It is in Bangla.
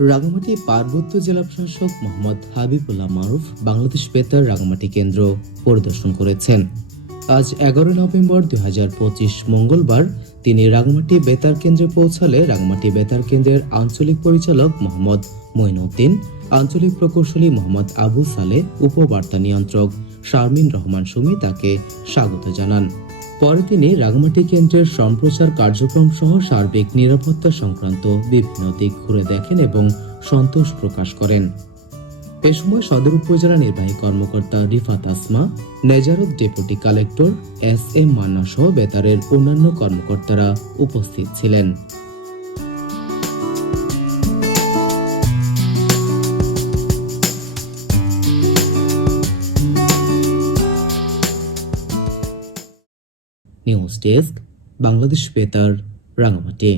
রাঙামাটি পার্বত্য জেলা প্রশাসক মোহাম্মদ হাবিবুল্লাহ মারুফ বাংলাদেশ বেতার রাঙামাটি কেন্দ্র পরিদর্শন করেছেন। আজ এগারো নভেম্বর দু হাজার পঁচিশ মঙ্গলবার তিনি রাঙামাটি বেতার কেন্দ্রে পৌঁছালে রাঙামাটি বেতার কেন্দ্রের আঞ্চলিক পরিচালক মোহাম্মদ মঈনুদ্দিন আঞ্চলিক প্রকৌশলী মোহাম্মদ আবু সালে উপবার্তা নিয়ন্ত্রক শারমিন রহমান সুমি তাকে স্বাগত জানান। পরে তিনি রাগমাটি কেন্দ্রের সম্প্রচার কার্যক্রম সহ সার্বিক নিরাপত্তা সংক্রান্ত বিভিন্ন দিক ঘুরে দেখেন এবং সন্তোষ প্রকাশ করেন। এ সময় সদর উপজেলা নির্বাহী কর্মকর্তা Rifat Asma, নেজারত deputy collector S M Manna সহ বেতারের অন্যান্য কর্মকর্তারা উপস্থিত ছিলেন। নিউজ ডেস্ক বাংলাদেশ বেতার রাঙামাটি